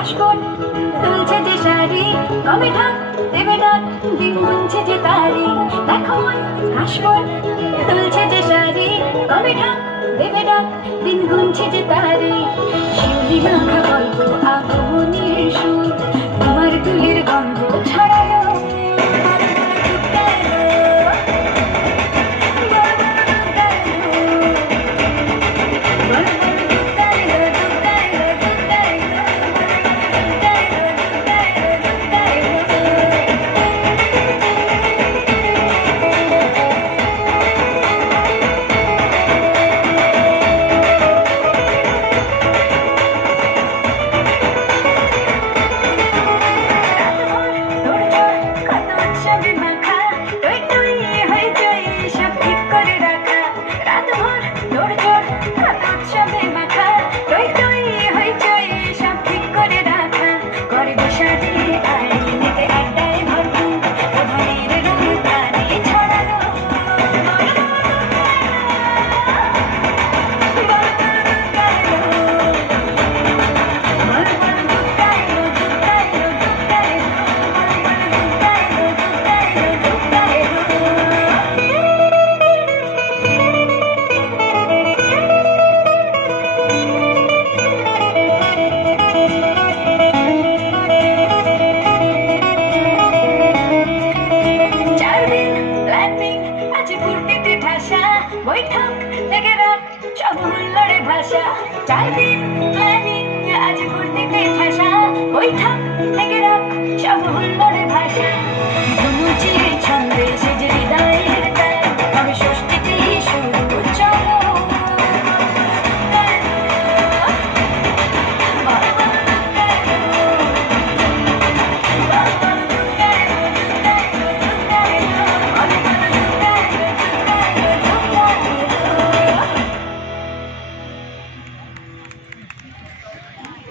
ঘাসফুল তুলছে যে শাড়ি, কবে ঢাক দেবে ডাক, দিন গুনছে যে তারি। দেখো মন ঘাসফুল তুলছে যে শাড়ি, কবে ঢাক দেবে ডাক, দিন গুনছে যে তারি। শিউলি মাখা গল্প আগমনীর সুর, তোমার দুলের গন্ধ ছড়ালো। বৈঠক থেকে রাত সব হুল্লোড়ে ভাষা, 4 দিন প্ল্যানিং আজ ঘুরতে ঠাসা। বৈঠক